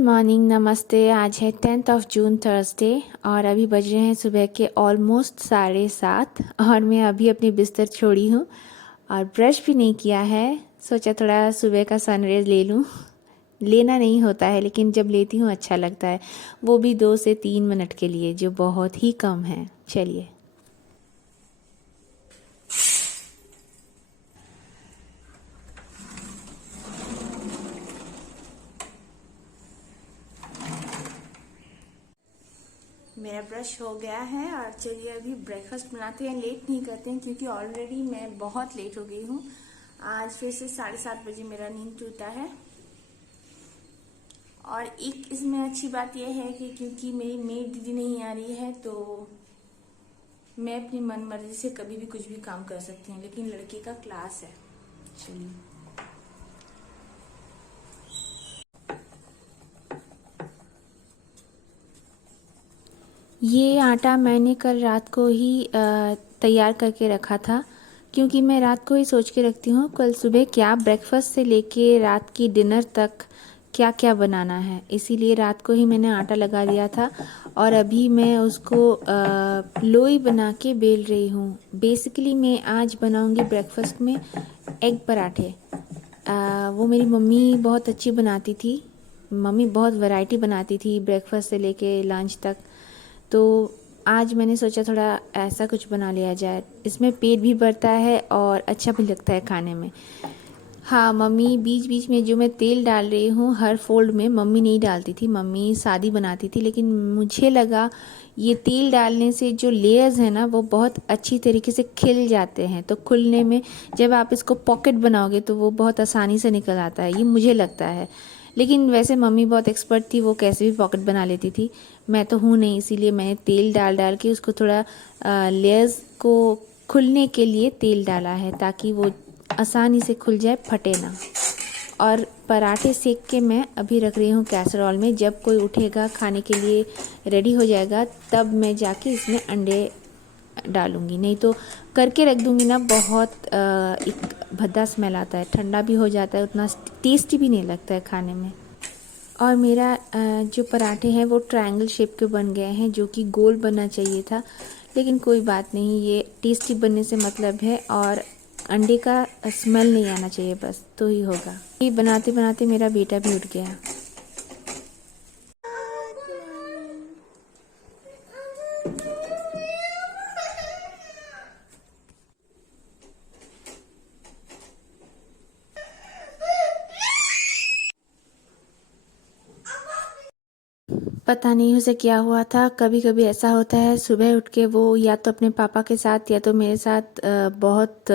Morning, नमस्ते। आज है 10 जून थर्सडे और अभी बज रहे हैं सुबह के ऑलमोस्ट 7:30 और मैं अभी अपनी बिस्तर छोड़ी हूँ और ब्रश भी नहीं किया है। सोचा थोड़ा सुबह का सनराइज ले लूँ। लेना नहीं होता है लेकिन जब लेती हूँ अच्छा लगता है, वो भी 2 से 3 मिनट के लिए, जो बहुत ही कम है। चलिए। मेरा ब्रश हो गया है और चलिए अभी ब्रेकफास्ट बनाते हैं। लेट नहीं करते हैं क्योंकि ऑलरेडी मैं बहुत लेट हो गई हूँ। आज फिर से 7:30 बजे मेरा नींद टूटा है। और एक इसमें अच्छी बात यह है कि क्योंकि मेरी मेड दीदी नहीं आ रही है तो मैं अपनी मन मर्जी से कभी भी कुछ भी काम कर सकती हूँ, लेकिन लड़के का क्लास है। चलिए। ये आटा मैंने कल रात को ही तैयार करके रखा था, क्योंकि मैं रात को ही सोच के रखती हूँ कल सुबह क्या ब्रेकफास्ट से लेके रात की डिनर तक क्या क्या बनाना है। इसीलिए रात को ही मैंने आटा लगा दिया था और अभी मैं उसको लोई बना के बेल रही हूँ। बेसिकली मैं आज बनाऊँगी ब्रेकफास्ट में एग पराठे। वो मेरी मम्मी बहुत अच्छी बनाती थी। मम्मी बहुत वैरायटी बनाती थी ब्रेकफास्ट से लेके लंच तक। तो आज मैंने सोचा थोड़ा ऐसा कुछ बना लिया जाए। इसमें पेट भी भरता है और अच्छा भी लगता है खाने में। हाँ, मम्मी बीच बीच में जो मैं तेल डाल रही हूँ हर फोल्ड में, मम्मी नहीं डालती थी, मम्मी सादी बनाती थी। लेकिन मुझे लगा ये तेल डालने से जो लेयर्स हैं ना वो बहुत अच्छी तरीके से खिल जाते हैं। तो खुलने में जब आप इसको पॉकेट बनाओगे तो वो बहुत आसानी से निकल आता है, ये मुझे लगता है। लेकिन वैसे मम्मी बहुत एक्सपर्ट थी, वो कैसे भी पॉकेट बना लेती थी। मैं तो हूँ नहीं, इसीलिए मैंने तेल डाल डाल के उसको थोड़ा लेयर्स को खुलने के लिए तेल डाला है ताकि वो आसानी से खुल जाए, फटे ना। और पराठे सेक के मैं अभी रख रही हूँ कैसरोल में। जब कोई उठेगा खाने के लिए रेडी हो जाएगा तब मैं जाके इसमें अंडे डालूँगी, नहीं तो करके रख दूँगी ना बहुत एक भद्दा स्मेल आता है, ठंडा भी हो जाता है, उतना टेस्टी भी नहीं लगता है खाने में। और मेरा जो पराठे हैं वो ट्रायंगल शेप के बन गए हैं, जो कि गोल बनना चाहिए था। लेकिन कोई बात नहीं, ये टेस्टी बनने से मतलब है और अंडे का स्मेल नहीं आना चाहिए, बस तो ही होगा। ये बनाते बनाते मेरा बेटा भी उठ गया। पता नहीं उसे क्या हुआ था। कभी कभी ऐसा होता है, सुबह उठ के वो या तो अपने पापा के साथ या तो मेरे साथ बहुत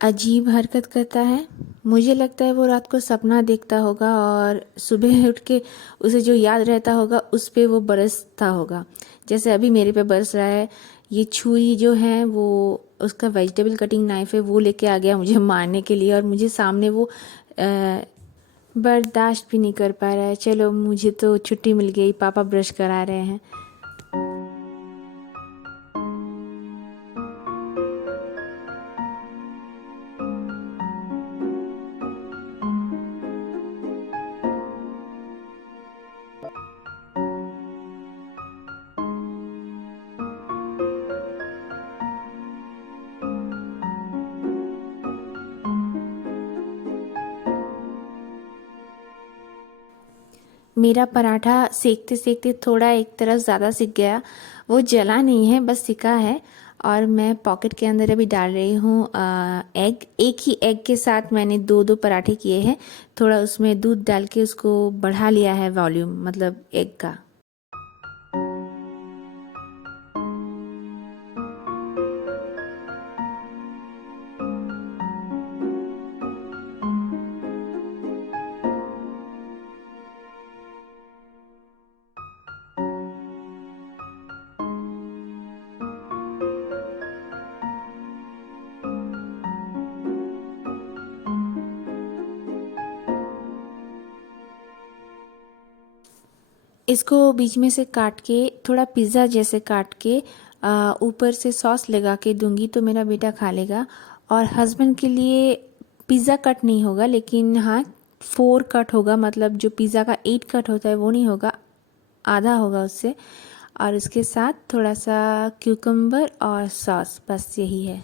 अजीब हरकत करता है। मुझे लगता है वो रात को सपना देखता होगा और सुबह उठ के उसे जो याद रहता होगा उस पे वो बरसता होगा, जैसे अभी मेरे पे बरस रहा है। ये छुरी जो है वो उसका वेजिटेबल कटिंग नाइफ है, वो लेके आ गया मुझे मारने के लिए और मुझे सामने वो बर्दाश्त भी नहीं कर पा रहा है। चलो, मुझे तो छुट्टी मिल गई, पापा ब्रश करा रहे हैं। मेरा पराठा सेकते सेकते थोड़ा एक तरफ ज़्यादा सिक गया। वो जला नहीं है, बस सिका है। और मैं पॉकेट के अंदर अभी डाल रही हूँ एग। एक ही एग के साथ मैंने दो दो पराठे किए हैं। थोड़ा उसमें दूध डाल के उसको बढ़ा लिया है वॉल्यूम, मतलब एग का। इसको बीच में से काट के थोड़ा पिज़्ज़ा जैसे काट के ऊपर से सॉस लगा के दूंगी तो मेरा बेटा खा लेगा। और हस्बैंड के लिए पिज़्ज़ा कट नहीं होगा, लेकिन हाँ 4 कट होगा, मतलब जो पिज़्ज़ा का 8 कट होता है वो नहीं होगा, आधा होगा उससे। और उसके साथ थोड़ा सा क्यूकम्बर और सॉस, बस यही है।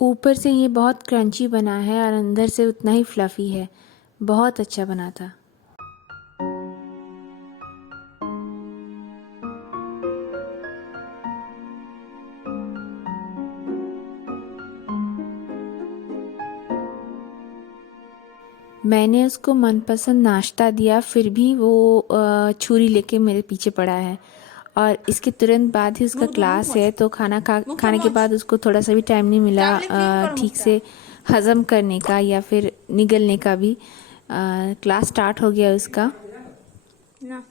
ऊपर से ये बहुत क्रंची बना है और अंदर से उतना ही फ्लफ़ी है। बहुत अच्छा बना था। मैंने उसको मनपसंद नाश्ता दिया, फिर भी वो छुरी लेके मेरे पीछे पड़ा है। और इसके तुरंत बाद ही उसका क्लास है, तो खाने के बाद उसको थोड़ा सा भी टाइम नहीं मिला ठीक से हज़म करने का या फिर निगलने का भी। क्लास स्टार्ट हो गया उसका। ना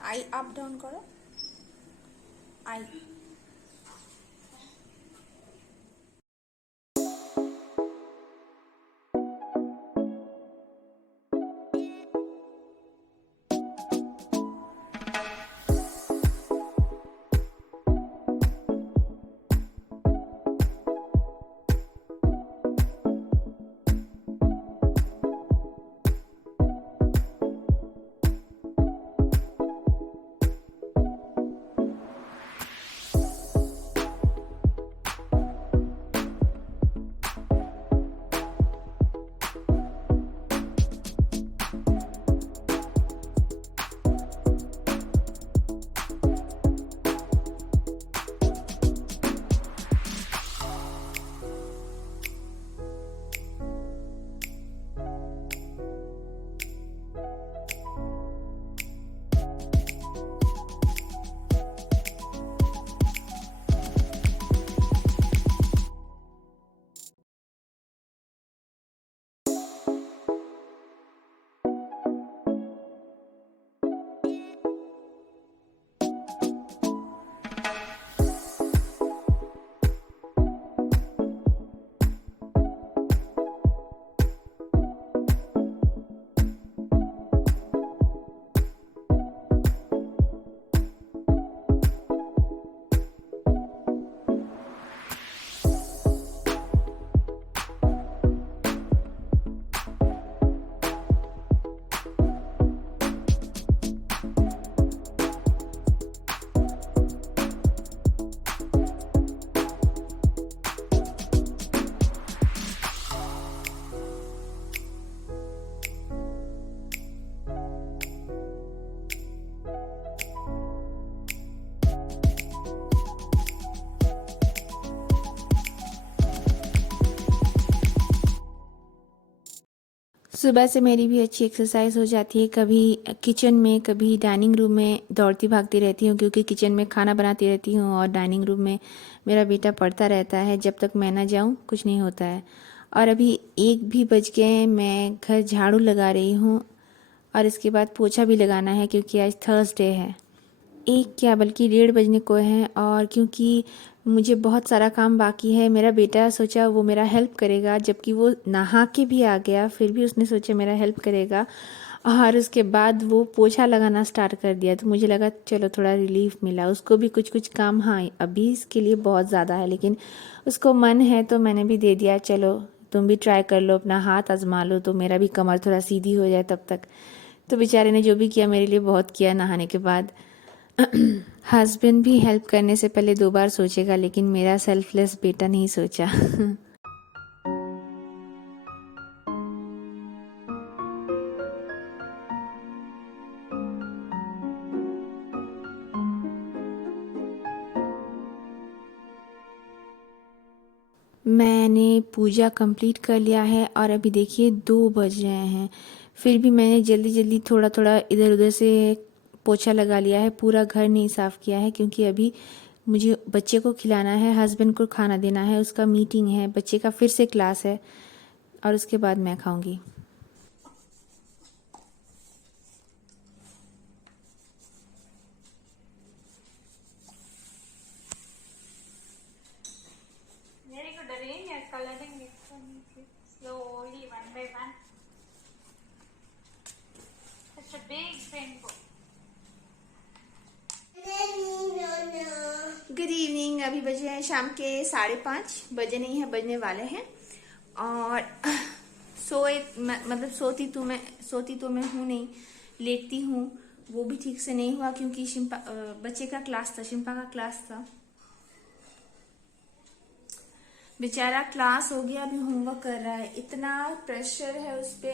आई अप डाउन करो, आई। सुबह से मेरी भी अच्छी एक्सरसाइज हो जाती है। कभी किचन में, कभी डाइनिंग रूम में दौड़ती भागती रहती हूँ, क्योंकि किचन में खाना बनाती रहती हूँ और डाइनिंग रूम में मेरा बेटा पढ़ता रहता है। जब तक मैं ना जाऊँ कुछ नहीं होता है। और अभी 1 भी बज गए, मैं घर झाड़ू लगा रही हूँ और इसके बाद पोछा भी लगाना है, क्योंकि आज थर्सडे है। 1 क्या बल्कि 1:30 बजने को हैं। और क्योंकि मुझे बहुत सारा काम बाकी है, मेरा बेटा सोचा वो मेरा हेल्प करेगा, जबकि वो नहा के भी आ गया, फिर भी उसने सोचा मेरा हेल्प करेगा। और उसके बाद वो पोछा लगाना स्टार्ट कर दिया, तो मुझे लगा चलो थोड़ा रिलीफ मिला। उसको भी कुछ कुछ काम, हाँ अभी इसके लिए बहुत ज़्यादा है, लेकिन उसको मन है तो मैंने भी दे दिया, चलो तुम भी ट्राई कर लो, अपना हाथ आजमा लो, तो मेरा भी कमर थोड़ा सीधी हो जाए तब तक। तो बेचारे ने जो भी किया मेरे लिए बहुत किया नहाने के बाद। हस्बैंड भी हेल्प करने से पहले 2 बार सोचेगा, लेकिन मेरा सेल्फलेस बेटा नहीं सोचा। मैंने पूजा कंप्लीट कर लिया है और अभी देखिए 2 बज रहे हैं। फिर भी मैंने जल्दी जल्दी थोड़ा थोड़ा इधर उधर से पोछा लगा लिया है, पूरा घर नहीं साफ़ किया है, क्योंकि अभी मुझे बच्चे को खिलाना है, हस्बैंड को खाना देना है, उसका मीटिंग है, बच्चे का फिर से क्लास है और उसके बाद मैं खाऊंगी। Good evening. अभी बजे हैं शाम के 5:30, बजे नहीं है, बजने वाले हैं। और मतलब सोती तो मैं हूँ नहीं, लेटती हूँ। वो भी ठीक से नहीं हुआ क्योंकि बच्चे का क्लास था, शिम्पा का क्लास था। बेचारा क्लास हो गया, अभी होमवर्क कर रहा है। इतना प्रेशर है उस पे।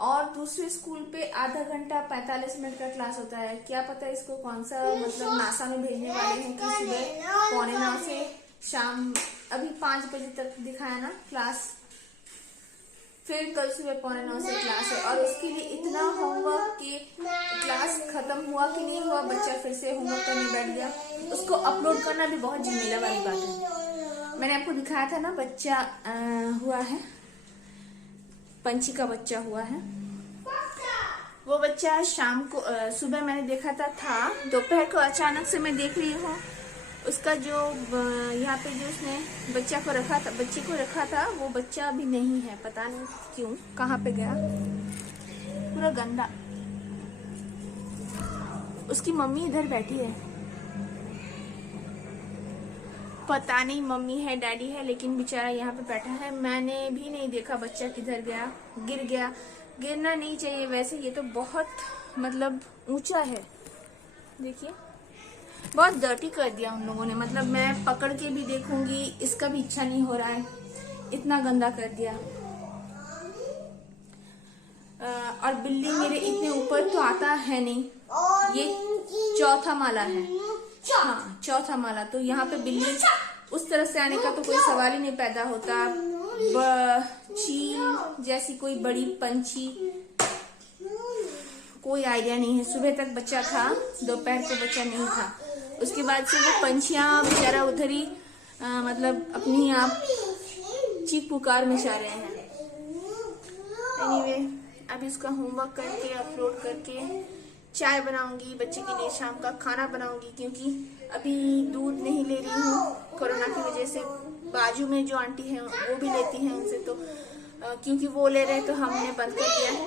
और दूसरे स्कूल पे आधा घंटा 45 मिनट का क्लास होता है। क्या पता इसको कौन सा मतलब नासा में भेजने वाले हैं कि सुबह 8:45 से शाम अभी 5 बजे तक दिखाया ना क्लास, फिर कल सुबह 8:45 से क्लास है। और उसके लिए इतना होमवर्क कि क्लास खत्म हुआ कि नहीं हुआ, बच्चा फिर से होमवर्क करने बैठ गया। उसको अपलोड करना भी बहुत झमेला वाली बात है। मैंने आपको दिखाया था ना, बच्चा हुआ है, पंछी का बच्चा हुआ है। वो बच्चा शाम को सुबह मैंने देखा था दोपहर को अचानक से मैं देख रही हूँ उसका जो यहाँ पे जो उसने बच्चे को रखा था वो बच्चा अभी नहीं है। पता नहीं क्यों, कहाँ पे गया, पूरा गंदा। उसकी मम्मी इधर बैठी है, पता नहीं मम्मी है डैडी है, लेकिन बेचारा यहाँ पे बैठा है। मैंने भी नहीं देखा बच्चा किधर गया, गिर गया। गिरना नहीं चाहिए वैसे, ये तो बहुत मतलब ऊंचा है। देखिए बहुत डर्टी कर दिया उन लोगों ने। मतलब मैं पकड़ के भी देखूंगी, इसका भी इच्छा नहीं हो रहा है, इतना गंदा कर दिया। और बिल्ली मेरे इतने ऊपर तो आता है नहीं, ये चौथा माला है। हाँ चौथा माला, तो यहाँ पे बिल्ली उस तरह से आने का तो कोई सवाल ही नहीं पैदा होता। चील जैसी कोई बड़ी पंछी, कोई आइडिया नहीं है। सुबह तक बच्चा था, दोपहर को बच्चा नहीं था। उसके बाद से वो पंछियां बेचारा उधर ही मतलब अपनी आप चीख पुकार मचा रहे हैं। एनीवे, अभी इसका होमवर्क करके अपलोड करके चाय बनाऊंगी बच्चे के लिए, शाम का खाना बनाऊंगी। क्योंकि अभी दूध नहीं ले रही हूँ कोरोना की वजह से। बाजू में जो आंटी हैं वो भी लेती हैं उनसे, तो क्योंकि वो ले रहे हैं तो हमने बंद कर दिया है।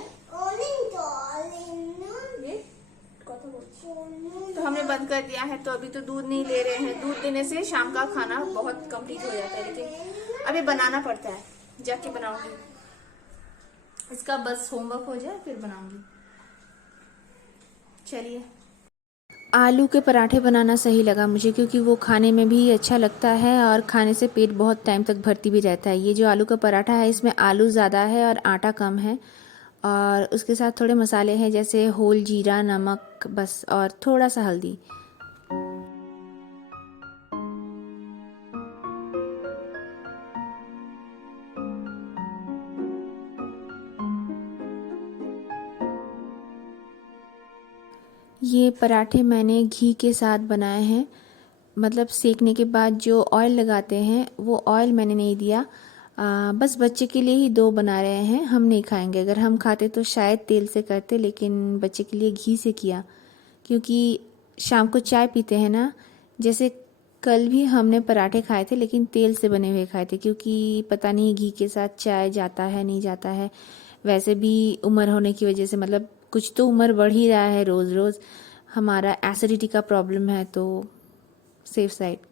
तो हमने बंद कर दिया है, तो अभी तो दूध नहीं ले रहे हैं। दूध देने से शाम का खाना बहुत कंप्लीट हो जाता है, लेकिन अभी बनाना पड़ता है, जाके बनाऊंगी। इसका बस होमवर्क हो जाए फिर बनाऊंगी। चलिए, आलू के पराठे बनाना सही लगा मुझे, क्योंकि वो खाने में भी अच्छा लगता है और खाने से पेट बहुत टाइम तक भर्ती भी रहता है। ये जो आलू का पराठा है, इसमें आलू ज़्यादा है और आटा कम है, और उसके साथ थोड़े मसाले हैं जैसे होल जीरा, नमक बस, और थोड़ा सा हल्दी। ये पराठे मैंने घी के साथ बनाए हैं। मतलब सेकने के बाद जो ऑयल लगाते हैं वो ऑयल मैंने नहीं दिया। बस बच्चे के लिए ही 2 बना रहे हैं, हम नहीं खाएंगे। अगर हम खाते तो शायद तेल से करते, लेकिन बच्चे के लिए घी से किया। क्योंकि शाम को चाय पीते हैं ना, जैसे कल भी हमने पराठे खाए थे लेकिन तेल से बने हुए खाए थे, क्योंकि पता नहीं घी के साथ चाय जाता है नहीं जाता है। वैसे भी उम्र होने की वजह से, मतलब कुछ तो उम्र बढ़ ही रहा है रोज़ रोज़। हमारा एसिडिटी का प्रॉब्लम है, तो सेफ साइड।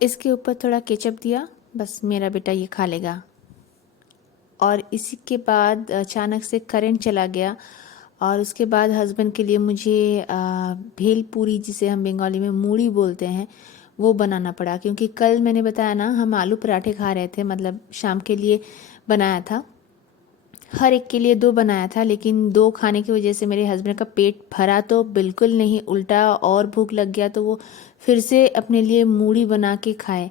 इसके ऊपर थोड़ा केचप दिया, बस मेरा बेटा ये खा लेगा। और इसी के बाद अचानक से करंट चला गया, और उसके बाद हस्बैंड के लिए मुझे भेल पूरी, जिसे हम बंगाली में मूढ़ी बोलते हैं, वो बनाना पड़ा। क्योंकि कल मैंने बताया ना, हम आलू पराठे खा रहे थे, मतलब शाम के लिए बनाया था। हर एक के लिए 2 बनाया था, लेकिन 2 खाने की वजह से मेरे हस्बैंड का पेट भरा तो बिल्कुल नहीं, उल्टा और भूख लग गया, तो वो फिर से अपने लिए मूढ़ी बना के खाए।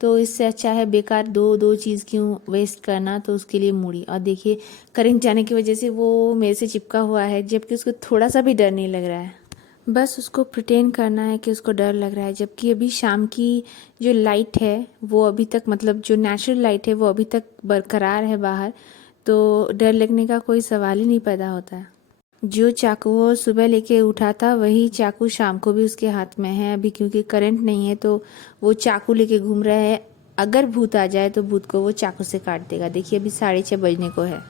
तो इससे अच्छा है बेकार दो दो चीज़ क्यों वेस्ट करना, तो उसके लिए मूढ़ी। और देखिए करंट जाने की वजह से वो मेरे से चिपका हुआ है, जबकि उसको थोड़ा सा भी डर नहीं लग रहा है। बस उसको प्रिटेंड करना है कि उसको डर लग रहा है, जबकि अभी शाम की जो लाइट है वो अभी तक, मतलब जो नेचुरल लाइट है वो अभी तक बरकरार है बाहर, तो डर लगने का कोई सवाल ही नहीं पैदा होता है। जो चाकू वो सुबह लेके उठा था वही चाकू शाम को भी उसके हाथ में है अभी, क्योंकि करंट नहीं है तो वो चाकू लेके घूम रहा है। अगर भूत आ जाए तो भूत को वो चाकू से काट देगा। देखिए अभी 6:30 बजने को है।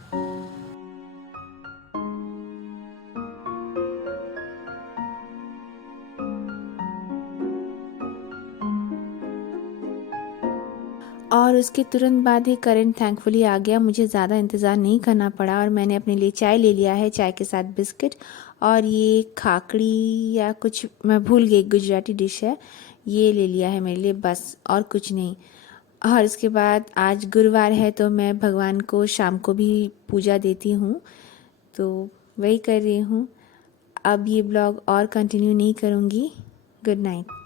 और उसके तुरंत बाद ही करंट थैंकफुली आ गया। मुझे ज़्यादा इंतज़ार नहीं करना पड़ा और मैंने अपने लिए चाय ले लिया है, चाय के साथ बिस्किट, और ये खाकड़ी या कुछ, मैं भूल गई, गुजराती डिश है, ये ले लिया है मेरे लिए, बस और कुछ नहीं। और उसके बाद आज गुरुवार है तो मैं भगवान को शाम को भी पूजा देती हूँ, तो वही कर रही हूँ। अब ये ब्लॉग और कंटिन्यू नहीं करूँगी। Good night.